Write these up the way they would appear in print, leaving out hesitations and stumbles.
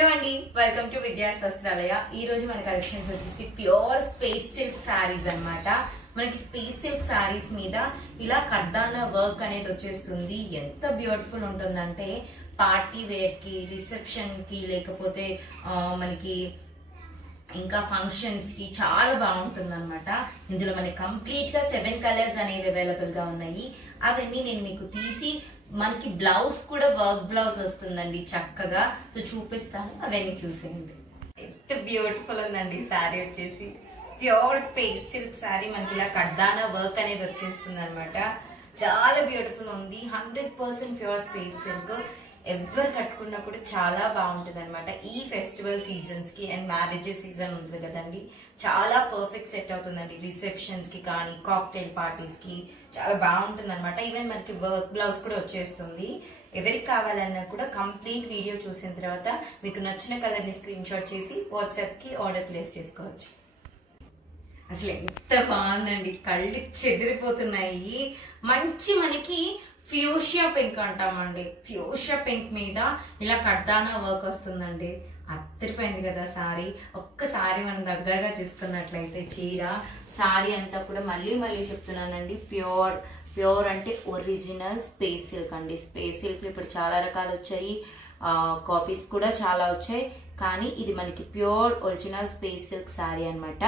Hello అండి, welcome to Vidya's వస్త్రాలయ. ఈ రోజు మన కలెక్షన్స్ వచ్చేసి ప్యూర్ స్పేస్ సిల్క్ సారీస్ అన్నమాట. మనకి స్పేస్ సిల్క్ సారీస్ మీద ఇలా కడ్దానా వర్క్ అనేది వచ్చేస్తుంది. ఎంత బ్యూటిఫుల్ ఉంటుందంటే పార్టీ వేర్ కి, రిసెప్షన్ కి, లేకపోతే మనకి ఇంకా ఫంక్షన్స్ కి చాలా బాగుంటుంది అనమాట. ఇందులో మనకి కంప్లీట్ గా 7 కలర్స్ అనేవి అవైలబుల్ గా ఉన్నాయి. అవన్నీ నేను మీకు తీసి మనకి బ్లౌజ్ కూడా వర్క్ బ్లౌజ్ వస్తుందండి చక్కగా. సో చూపిస్తాను, అవన్నీ చూసేయండి. ఎంత బ్యూటిఫుల్ ఉందండి శారీ. వచ్చేసి ప్యూర్ స్పేస్ సిల్క్ శారీ, మనకి ఇలా కడ్దానా వర్క్ అనేది వచ్చేస్తుంది అనమాట. చాలా బ్యూటిఫుల్ ఉంది. 100% ప్యూర్ స్పేస్ సిల్క్. ఎవరు కట్టుకున్నా కూడా చాలా బాగుంటుంది అనమాట. ఈ ఫెస్టివల్ సీజన్స్ కి అండ్ మ్యారేజెస్ సీజన్ ఉంటుంది కదండి, చాలా పర్ఫెక్ట్ సెట్ అవుతుందండి. రిసెప్షన్స్ కి కానీ, కాక్టైల్ పార్టీస్ కి చాలా బాగుంటుంది అనమాట. ఈవెన్ మనకి వర్క్ బ్లౌజ్ కూడా వచ్చేస్తుంది. ఎవరికి కావాలన్నా కూడా కంప్లీట్ వీడియో చూసిన తర్వాత మీకు నచ్చిన కలర్ ని స్క్రీన్ షాట్ చేసి వాట్సాప్ కి ఆర్డర్ ప్లేస్ చేసుకోవచ్చు. అసలు ఎంత బాగుందండి, కళ్ళు చెదిరిపోతున్నాయి. మంచి మనకి ఫ్యూషియా పింక్ అంటామండి. ఫ్యూషియా పింక్ మీద ఇలా కడ్దానా వర్క్ వస్తుందండి. అద్దరిపోయింది కదా సారీ. ఒక్కసారి మనం దగ్గరగా చూసుకున్నట్లయితే చీర సారీ అంతా కూడా మళ్ళీ చెప్తున్నానండి, ప్యూర్ అంటే ఒరిజినల్ స్పేస్ సిల్క్ అండి. స్పేస్ సిల్క్ ఇప్పుడు చాలా రకాలు వచ్చాయి, కాపీస్ కూడా చాలా వచ్చాయి, కానీ ఇది మనకి pure original space silk sari అనమాట.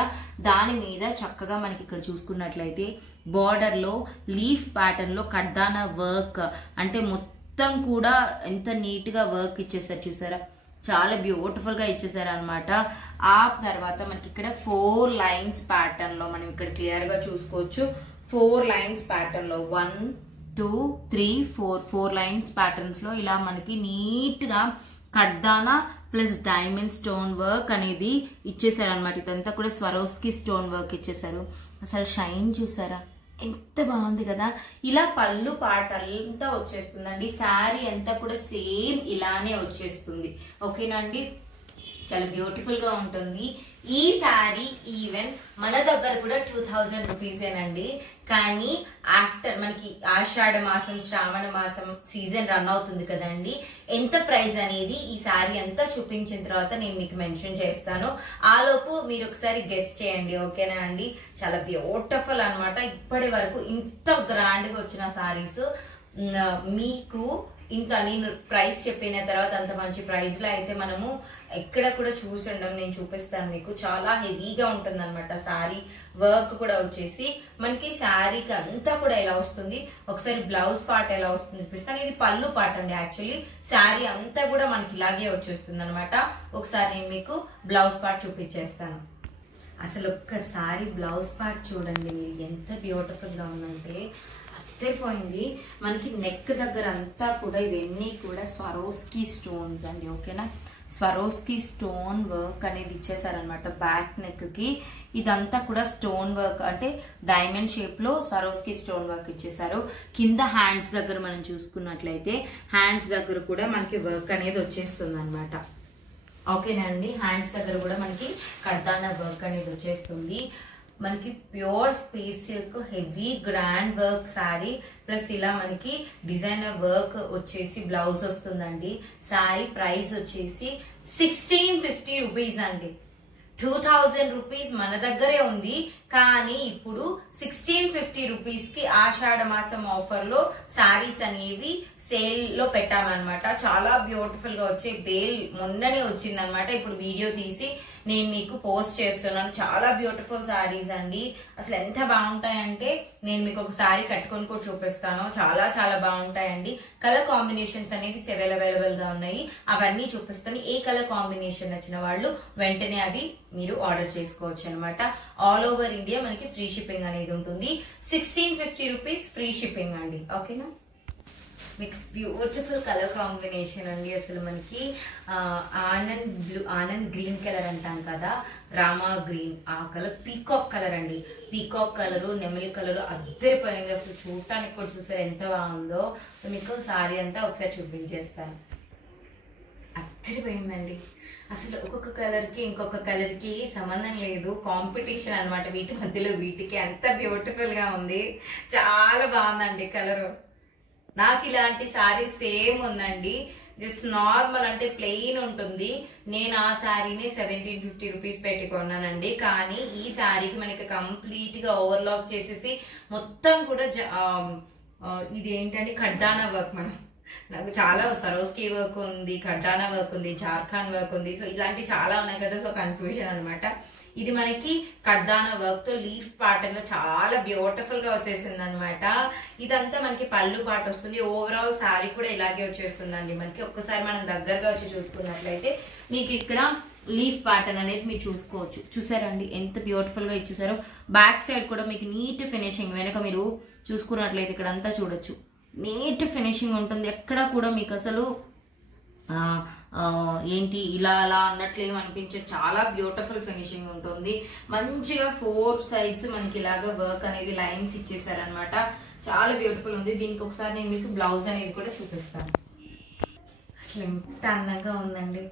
దాని మీద చక్కగా మనకి ఇక్కడ చూసుకున్నట్లయితే బార్డర్ లో లీఫ్ ప్యాటర్న్ లో కడ్దానా వర్క్ అంటే మొత్తం కూడా ఎంత నీట్ గా వర్క్ ఇచ్చేసారు చూసారా. చాలా బ్యూటిఫుల్ గా ఇచ్చేసారు అనమాట. ఆ తర్వాత మనకి ఇక్కడ 4 లైన్స్ ప్యాటర్న్ లో మనం ఇక్కడ క్లియర్ గా చూసుకోవచ్చు. 4 లైన్స్ ప్యాటర్న్ లో 1 2 3 4 లైన్స్ ప్యాటర్న్స్ లో ఇలా మనకి నీట్ గా కడ్దానా ప్లస్ డైమండ్ స్టోన్ వర్క్ అనేది ఇచ్చేసారు అనమాట. ఇదంతా కూడా స్వరోస్కి స్టోన్ వర్క్ ఇచ్చేసారు. అసలు షైన్ చూసారా, ఎంత బాగుంది కదా. ఇలా పళ్ళు పాట అంతా వచ్చేస్తుందండి. శారీ అంతా కూడా సేమ్ ఇలానే వచ్చేస్తుంది. ఓకేనా అండి, చాలా బ్యూటిఫుల్ గా ఉంటుంది. ఈ శారీ ఈవెన్ మన దగ్గర కూడా 2000 రూపీసేనండి. కానీ ఆఫ్టర్ మనకి ఆషాఢ మాసం, శ్రావణ మాసం సీజన్ రన్ అవుతుంది కదండి, ఎంత ప్రైస్ అనేది ఈ శారీ అంతా చూపించిన తర్వాత నేను మీకు మెన్షన్ చేస్తాను. ఆలోపు మీరు ఒకసారి గెస్ చేయండి. ఓకేనా అండి, చాలా బ్యూటిఫుల్ అనమాట. ఇప్పటి వరకు ఇంత గ్రాండ్ గా వచ్చిన శారీస్ మీకు ఇంత నేను ప్రైస్ చెప్పిన తర్వాత అంత మంచి ప్రైస్ లో అయితే మనము ఎక్కడ కూడా చూసి ఉండడం. నేను చూపిస్తాను మీకు. చాలా హెవీగా ఉంటుంది అనమాట శారీ. వర్క్ కూడా వచ్చేసి మనకి శారీకి అంతా కూడా ఎలా వస్తుంది, ఒకసారి బ్లౌజ్ పార్ట్ ఎలా వస్తుంది చూపిస్తాను. ఇది పళ్ళు పార్ట్ అండి. యాక్చువల్లీ శారీ అంతా కూడా మనకి ఇలాగే వచ్చేస్తుంది అనమాట. ఒకసారి నేను మీకు బ్లౌజ్ పార్ట్ చూపించేస్తాను. అసలు ఒక్కసారి బ్లౌజ్ పార్ట్ చూడండి మీరు, ఎంత బ్యూటిఫుల్ గా ఉందంటే అద్దరిపోయింది. మనకి నెక్ దగ్గర అంతా కూడా ఇవన్నీ కూడా స్వరోస్కి స్టోన్స్ అండి. ఓకేనా, స్వరోస్కి స్టోన్ వర్క్ అనేది ఇచ్చేసారనమాట. బ్యాక్ నెక్ కి ఇదంతా కూడా స్టోన్ వర్క్ అంటే డైమండ్ షేప్ లో స్వరోస్కి స్టోన్ వర్క్ ఇచ్చేసారు. కింద హ్యాండ్స్ దగ్గర మనం చూసుకున్నట్లయితే హ్యాండ్స్ దగ్గర కూడా మనకి వర్క్ అనేది వచ్చేస్తుంది అనమాట. ఓకేనా అండి, హ్యాండ్స్ దగ్గర కూడా మనకి కడ్దానా వర్క్ అనేది వచ్చేస్తుంది. మనకి pure space silk heavy grand work sari plus ఇలా మనకి డిజైనర్ వర్క్ వచ్చేసి బ్లౌజ్ వస్తుందండి. శారీ ప్రైస్ వచ్చేసి 1650 రూపీస్ అండి. 2000 రూపీస్ మన దగ్గరే ఉంది, కానీ ఇప్పుడు 1650 రూపీస్ కి ఆషాఢ మాసం ఆఫర్ లో శారీస్ అనేవి సేల్ లో పెట్టామన్నమాట. చాలా బ్యూటిఫుల్ గా వచ్చే బేల్ మొన్ననే వచ్చిందనమాట. ఇప్పుడు వీడియో తీసి నేను మీకు పోస్ట్ చేస్తున్నాను. చాలా బ్యూటిఫుల్ శారీస్ అండి. అసలు ఎంత బాగుంటాయంటే నేను మీకు ఒక శారీ కట్టుకొని కూడా చూపిస్తాను. చాలా బాగుంటాయండి. కలర్ కాంబినేషన్స్ అనేవి అవైలబుల్ గా ఉన్నాయి, అవన్నీ చూపిస్తాను. ఏ కలర్ కాంబినేషన్ నచ్చిన వాళ్ళు వెంటనే అవి మీరు ఆర్డర్ చేసుకోవచ్చు అనమాట. ఆల్ ఓవర్ ఇండియా మనకి ఫ్రీ షిప్పింగ్ అనేది ఉంటుంది. 1650 రూపీస్ ఫ్రీ షిప్పింగ్ అండి. ఓకేనా, నెక్స్ట్ బ్యూటిఫుల్ కలర్ కాంబినేషన్ అండి. అసలు మనకి ఆనంద్ గ్రీన్ కలర్ అంటాం కదా, రామా గ్రీన్, ఆ కలర్ పీకాక్ కలర్ అండి. పీకాక్ కలరు, నెమలి కలరు అద్దరిపోయింది. అసలు చూడటానికి కూడా చూసారు ఎంత బాగుందో. మీకు సారీ అంతా ఒకసారి చూపించేస్తాను. అద్దరిపోయిందండి. అసలు ఒక్కొక్క కలర్ కి ఇంకొక కలర్ కి సంబంధం లేదు, కాంపిటీషన్ అనమాట వీటి మధ్యలో. వీటికి అంత బ్యూటిఫుల్ గా ఉంది, చాలా బాగుందండి కలరు. నాకు ఇలాంటి సారీ సేమ్ ఉందండి. జస్ట్ నార్మల్ అంటే ప్లెయిన్ ఉంటుంది. నేను ఆ శారీని 1750 రూపీస్ పెట్టి కొన్నానండి. కానీ ఈ శారీకి మనకి కంప్లీట్ గా ఓవర్లాక్ చేసేసి మొత్తం కూడా ఇది ఏంటంటే కడ్డానా వర్క్. నాకు చాలా సరోస్కి వర్క్ ఉంది, కడ్డానా వర్క్ ఉంది, జార్ఖండ్ వర్క్ ఉంది. సో ఇలాంటి చాలా ఉన్నాయి కదా, సో కన్ఫ్యూజన్ అనమాట. ఇది మనకి కడ్దానా వర్క్ తో లీఫ్ ప్యాటర్న్ లో చాలా బ్యూటిఫుల్ గా వచ్చేసింది అనమాట. ఇదంతా మనకి పళ్ళు పాట వస్తుంది. ఓవరాల్ శారీ కూడా ఇలాగే వచ్చేస్తుందండి మనకి. ఒక్కసారి మనం దగ్గరగా వచ్చి చూసుకున్నట్లయితే మీకు ఇక్కడ లీఫ్ ప్యాటర్న్ అనేది మీరు చూసుకోవచ్చు. చూసారండి ఎంత బ్యూటిఫుల్ గా ఇచ్చేసారో. బ్యాక్ సైడ్ కూడా మీకు నీట్ ఫినిషింగ్, వెనక మీరు చూసుకున్నట్లయితే ఇక్కడ అంతా చూడొచ్చు, నీట్ ఫినిషింగ్ ఉంటుంది. ఎక్కడ కూడా మీకు అసలు ఏంటి ఇలా అలా అన్నట్లు ఏమనిపించే, చాలా బ్యూటిఫుల్ ఫినిషింగ్ ఉంటుంది. మంచిగా 4 సైడ్స్ మనకి ఇలాగా వర్క్ అనేది లైన్స్ ఇచ్చేసారనమాట. చాలా బ్యూటిఫుల్ ఉంది. దీనికి ఒకసారి నేను మీకు బ్లౌజ్ అనేది కూడా చూపిస్తాను. అసలు ఎంత అందంగా ఉందండి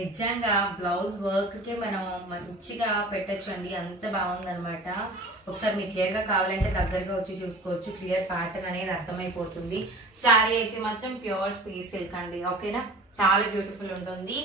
నిజంగా. బ్లౌజ్ వర్క్ కి మనం మంచిగా పెట్టచ్చు అండి, అంత బాగుందనమాట. ఒకసారి మీకు క్లియర్ గా కావాలంటే దగ్గరగా వచ్చి చూసుకోవచ్చు. క్లియర్ ప్యాటర్న్ అనేది అర్థమైపోతుంది. శారీ అయితే మాత్రం ప్యూర్ స్పేస్ సిల్క్ అండి, ఓకేనా. చాలా బ్యూటిఫుల్ ఉంటుంది.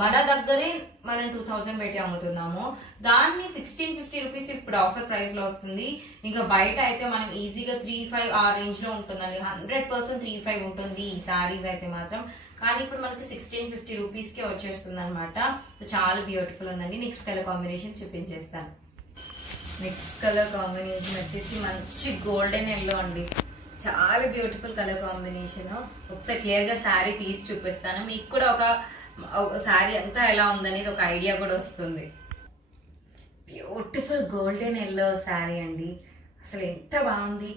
మన దగ్గరే మనం 2000 పెట్టి అమ్ముతున్నాము. దాన్ని 1650 రూపీస్ ఇప్పుడు ఆఫర్ ప్రైస్ లో వస్తుంది. ఇంకా బయట అయితే మనం ఈజీగా 35 ఆ రేంజ్ లో ఉంటుందండి. 100% 35 ఉంటుంది ఈ శారీస్ అయితే మాత్రం. కానీ ఇప్పుడు మనకి 1650 రూపీస్ కి వచ్చేస్తుంది అనమాట. చాలా బ్యూటిఫుల్ ఉందండి. నెక్స్ట్ కలర్ కాంబినేషన్ చూపించేస్తాను. నెక్స్ట్ కలర్ కాంబినేషన్ వచ్చేసి మంచి గోల్డెన్ ఎల్లో అండి. చాలా బ్యూటిఫుల్ కలర్ కాంబినేషన్. ఒకసారి క్లియర్ గా శారీ తీసి చూపిస్తాను, మీకు కూడా ఒక శారీ అంతా ఎలా ఉందనేది ఒక ఐడియా కూడా వస్తుంది. బ్యూటిఫుల్ గోల్డెన్ ఎల్లో శారీ అండి. అసలు ఎంత బాగుంది.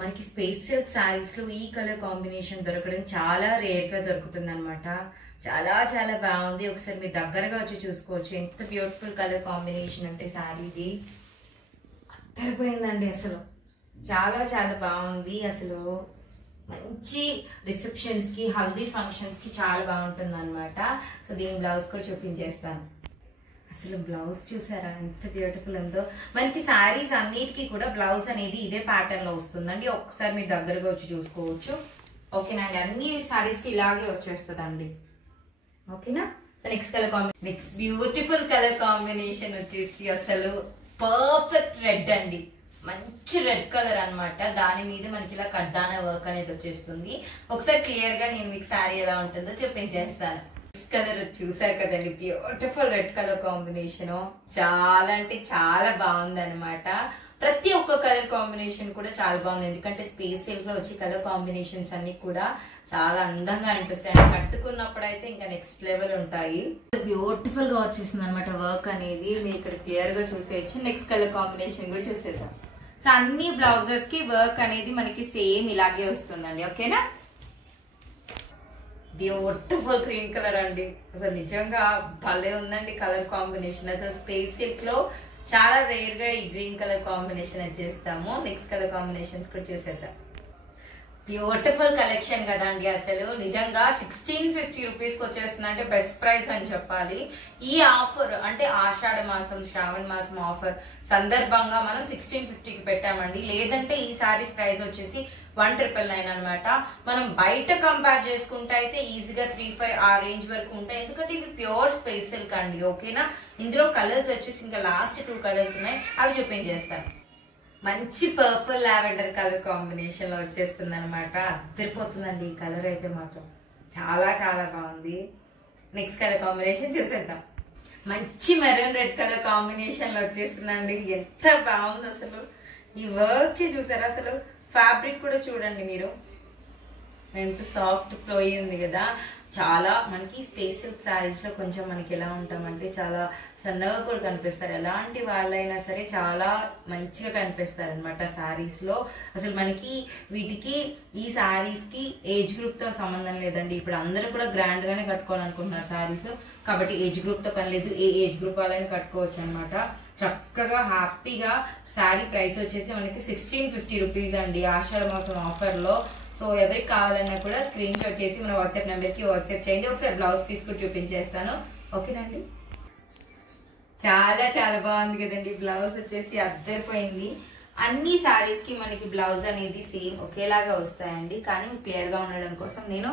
మనకి స్పేస్ సిల్క్ శారీస్ లో ఈ కలర్ కాంబినేషన్ దొరకడం చాలా రేర్ గా దొరుకుతుంది అనమాట. చాలా చాలా బాగుంది. ఒకసారి మీరు దగ్గరగా వచ్చి చూసుకోవచ్చు ఎంత బ్యూటిఫుల్ కలర్ కాంబినేషన్ అంటే శారీది. అద్దరిపోయిందండి అసలు. చాలా చాలా బాగుంది. అసలు మంచి రిసెప్షన్స్ కి, హల్దీ ఫంక్షన్స్ కి చాలా బాగుంటుంది అనమాట. సో దీని బ్లౌజ్ కూడా చూపించేస్తాను. అసలు బ్లౌజ్ చూసారా ఎంత బ్యూటిఫుల్ ఉందో. మనకి శారీస్ అన్నిటికీ కూడా బ్లౌజ్ అనేది ఇదే ప్యాటర్న్ లో వస్తుందండి. ఒకసారి మీరు దగ్గరగా వచ్చి చూసుకోవచ్చు, ఓకేనండి. అన్ని శారీస్ కి ఇలాగే వచ్చేస్తుందండి, ఓకేనా. So next colour combination, next beautiful colour combination వచ్చేసి అసలు పర్ఫెక్ట్ రెడ్ అండి. మంచి రెడ్ కలర్ అనమాట. దాని మీద మనకి ఇలా కడ్డానా వర్క్ అనేది వచ్చేస్తుంది. ఒకసారి క్లియర్ గా నేను మీకు శారీ ఎలా ఉంటుందో చూపించేస్తాను. కలర్ చూసారు కదండి, బ్యూటిఫుల్ రెడ్ కలర్ కాంబినేషన్. చాలా అంటే చాలా బాగుంది అనమాట. ప్రతి ఒక్క కలర్ కాంబినేషన్ కూడా చాలా బాగుంది. ఎందుకంటే స్పేస్ సిల్క్ లో వచ్చి కలర్ కాంబినేషన్స్ అన్ని కూడా చాలా అందంగా అనిపిస్తాయి. కట్టుకున్నప్పుడు అయితే ఇంకా నెక్స్ట్ లెవెల్ ఉంటాయి. బ్యూటిఫుల్ గా వచ్చేసింది అనమాట వర్క్ అనేది. మీరు ఇక్కడ క్లియర్ గా చూసేయచ్చు. నెక్స్ట్ కలర్ కాంబినేషన్ కూడా చూసేద్దాం. సో అన్ని బ్లౌజెస్ కి వర్క్ అనేది మనకి సేమ్ ఇలాగే వస్తుందండి, ఓకేనా. బ్యూటిఫుల్ గ్రీన్ కలర్ అండి. అసలు నిజంగా భలే ఉందండి కలర్ కాంబినేషన్. అసలు స్పేస్ సిల్క్ లో చాలా రేర్ గా ఈ గ్రీన్ కలర్ కాంబినేషన్ చేస్తాము. నెక్స్ట్ కలర్ కాంబినేషన్స్ కూడా చూసేద్దాం. బ్యూటిఫుల్ కలెక్షన్ కదండి. అసలు నిజంగా 1650 రూపీస్ కి వచ్చేస్తుంది అంటే బెస్ట్ ప్రైస్ అని చెప్పాలి. ఈ ఆఫర్ అంటే ఆషాఢ మాసం, శ్రావణ మాసం ఆఫర్ సందర్భంగా మనం 1650కి పెట్టామండి. లేదంటే ఈ సారీస్ ప్రైస్ వచ్చేసి 1999 అనమాట. మనం బయట కంపేర్ చేసుకుంటే అయితే ఈజీగా 35 ఆ రేంజ్ వరకు ఉంటాయి. ఎందుకంటే ఇవి ప్యూర్ స్పేస్ సిల్క్ అండి, ఓకేనా. ఇందులో కలర్స్ వచ్చేసి ఇంకా లాస్ట్ 2 కలర్స్ ఉన్నాయి, అవి చూపించేస్తాను. మంచి పర్పుల్ లావెండర్ కలర్ కాంబినేషన్ లో వచ్చేస్తుంది అనమాట. అద్దరిపోతుందండి ఈ కలర్ అయితే మాత్రం. చాలా చాలా బాగుంది. నెక్స్ట్ కలర్ కాంబినేషన్ చూసేద్దాం. మంచి మెరూన్ రెడ్ కలర్ కాంబినేషన్ లో వచ్చేస్తుందండి. ఎంత బాగుంది అసలు. ఈ వర్క్ చూసారా, అసలు ఫ్యాబ్రిక్ కూడా చూడండి మీరు ఎంత సాఫ్ట్ ఫ్లోయి ఉంది కదా. చాలా మనకి స్పేస్ సిల్క్ శారీస్ లో కొంచెం మనకి ఎలా ఉంటామంటే చాలా సన్నగా కూడా కనిపిస్తారు. ఎలాంటి వాళ్ళైనా సరే చాలా మంచిగా కనిపిస్తారు అనమాట శారీస్ లో. అసలు మనకి వీటికి ఈ శారీస్ కి ఏజ్ గ్రూప్ తో సంబంధం లేదండి. ఇప్పుడు అందరూ కూడా గ్రాండ్ గానే కట్టుకోవాలనుకుంటున్నారు శారీస్, కాబట్టి ఏజ్ గ్రూప్ తో పని లేదు. ఏ ఏజ్ గ్రూప్ వాళ్ళైనా కట్టుకోవచ్చు అనమాట. చక్కగా హ్యాపీగా. శారీ ప్రైస్ వచ్చేసి మనకి 1650 రూపీస్ అండి ఆషాఢ మాసం ఆఫర్ లో. సో ఎవరికి కావాలన్నా కూడా స్క్రీన్ షాట్ చేసి మన వాట్సాప్ నెంబర్ కి వాట్సాప్ చేయండి. ఒకసారి బ్లౌజ్ పీస్ కూడా చూపించేస్తాను, ఓకేనండి. చాలా చాలా బాగుంది కదండి. బ్లౌజ్ వచ్చేసి అద్దరిపోయింది. అన్ని శారీస్ కి మనకి బ్లౌజ్ అనేది సేమ్ ఒకేలాగా వస్తాయండి. కానీ క్లియర్ గా ఉండడం కోసం నేను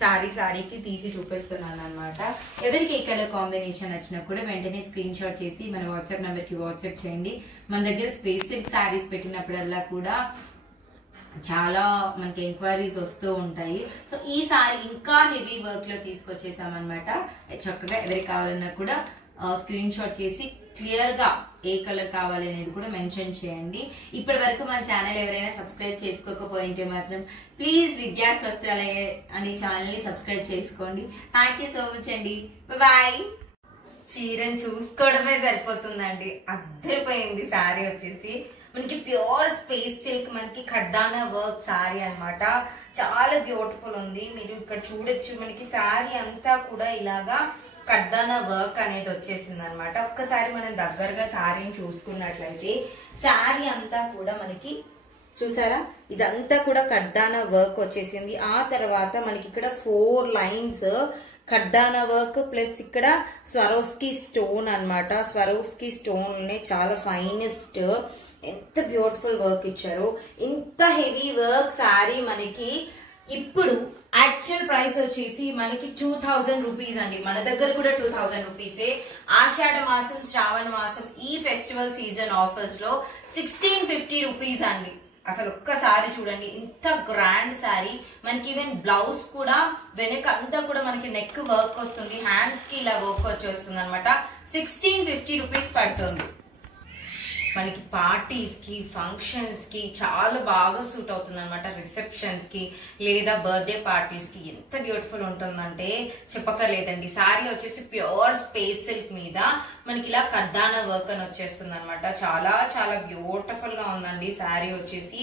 సారీకి తీసి చూపిస్తున్నాను అనమాట. ఎవరికి ఏ కలర్ కాంబినేషన్ నచ్చినా కూడా వెంటనే స్క్రీన్ షాట్ చేసి మన వాట్సాప్ నెంబర్ కి వాట్సాప్ చేయండి. మన దగ్గర స్పేస్ సిల్క్ సారీస్ పెట్టినప్పుడల్లా కూడా చాలా మనకి ఎంక్వైరీస్ వస్తూ ఉంటాయి. సో ఈ సారీ ఇంకా హెవీ వర్క్ లో తీసుకొచ్చేసామన్నమాట. చక్కగా ఎవరికి కావాలన్నా కూడా స్క్రీన్ షాట్ చేసి క్లియర్ గా ఏ కలర్ కావాలి అనేది కూడా మెన్షన్ చేయండి. ఇప్పటి వరకు మన ఛానల్ ఎవరైనా సబ్స్క్రైబ్ చేసుకోకపోయింటే మాత్రం ప్లీజ్ విద్యాస్ వస్త్రాలయ అనే ఛానల్ ని సబ్స్క్రైబ్ చేసుకోండి. థ్యాంక్ యూ సో మచ్ అండి. బాయ్. చీరను చూసుకోవడమే సరిపోతుందండి. అద్దరిపోయింది సారీ వచ్చేసి. మనకి ప్యూర్ స్పేస్ సిల్క్ మనకి ఖడ్డానా వర్క్ సారీ అన్నమాట. చాలా బ్యూటిఫుల్ ఉంది. మీరు ఇక్కడ చూడొచ్చు మనకి సారీ అంతా కూడా ఇలాగా ఖడ్డానా వర్క్ అనేది వచ్చేసింది అనమాట. ఒక్కసారి మనం దగ్గరగా సారీని చూసుకున్నట్లయితే సారీ అంతా కూడా మనకి చూసారా, ఇదంతా కూడా ఖడ్డానా వర్క్ వచ్చేసింది. ఆ తర్వాత మనకి ఇక్కడ 4 లైన్స్ ఖడ్డానా వర్క్ ప్లస్ ఇక్కడ స్వరోస్కీ స్టోన్ అన్నమాట. స్వరోస్కీ స్టోన్ చాలా ఫైనెస్ట్. ఎంత బ్యూటిఫుల్ వర్క్ ఇచ్చారు. ఇంత హెవీ వర్క్ సారీ మనకి ఇప్పుడు యాక్చువల్ ప్రైస్ వచ్చేసి మనకి 2000 రూపీస్ అండి. మన దగ్గర కూడా 2000 రూపీసే. ఆషాఢ మాసం, శ్రావణ మాసం ఈ ఫెస్టివల్ సీజన్ ఆఫర్స్ లో 1650 రూపీస్ అండి. అసలు ఒక్కసారి చూడండి, ఇంత గ్రాండ్ సారీ. మనకి ఈవెన్ బ్లౌజ్ కూడా వెనక అంతా కూడా మనకి నెక్ వర్క్ వస్తుంది, హ్యాండ్స్ కి ఇలా వర్క్ వచ్చేస్తుంది అనమాట. 1650 రూపీస్ పడుతుంది. మనకి పార్టీస్ కి, ఫంక్షన్స్ కి చాలా బాగా సూట్ అవుతుంది అనమాట. రిసెప్షన్స్ కి లేదా బర్త్డే పార్టీస్ కి ఎంత బ్యూటిఫుల్ ఉంటుందంటే చెప్పకలేదండి. సారీ వచ్చేసి ప్యూర్ స్పేస్ సిల్క్ మీద మనకి ఇలా ఖడ్డానా వర్క్ అని వచ్చేస్తుంది అనమాట. చాలా చాలా బ్యూటిఫుల్ గా ఉందండి సారీ వచ్చేసి.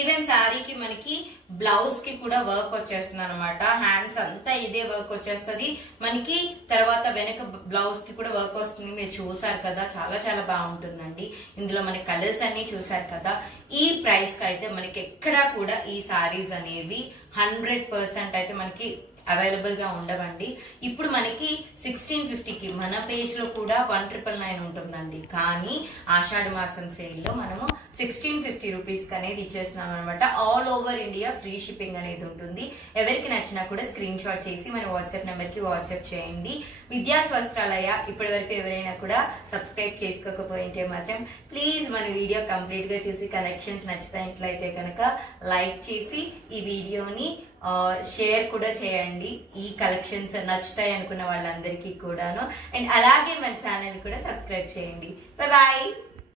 ఈవెన్ శారీకి మనకి బ్లౌజ్ కి కూడా వర్క్ వచ్చేస్తుంది అనమాట. హ్యాండ్స్ అంతా ఇదే వర్క్ వచ్చేస్తుంది మనకి. తర్వాత వెనక బ్లౌజ్ కి కూడా వర్క్ వస్తుంది. మీరు చూసారు కదా, చాలా చాలా బాగుంటుందండి. ఇందులో మనకి కలర్స్ అన్ని చూసారు కదా. ఈ ప్రైస్ కి అయితే మనకి ఎక్కడా కూడా ఈ సారీస్ అనేవి 100% అయితే మనకి అవైలబుల్ గా ఉండవండి. ఇప్పుడు మనకి 1650కి మన పేజ్ లో కూడా 1999 ఉంటుందండి. కానీ ఆషాఢ మాసం సేల్ లో మనము 1650 రూపీస్ అనేది ఇచ్చేస్తున్నాం అనమాట. All over India free shipping అనేది ఉంటుంది. ఎవరికి నచ్చినా కూడా స్క్రీన్ షాట్ చేసి మన వాట్సాప్ నెంబర్ కి వాట్సాప్ చేయండి. విద్యాస్ వస్త్రాలయ ఇప్పటి వరకు ఎవరైనా కూడా సబ్స్క్రైబ్ చేసుకోకపోయింటే మాత్రం ప్లీజ్ మన వీడియో కంప్లీట్ గా చూసి కనెక్షన్స్ నచ్చినట్లయితే కనుక లైక్ చేసి ఈ వీడియోని షేర్ కూడా చేయండి. ఈ కలెక్షన్స్ నచ్చుతాయి అనుకున్న వాళ్ళందరికీ కూడాను. అండ్ అలాగే మన ఛానల్ కూడా సబ్స్క్రైబ్ చేయండి. బాయ్.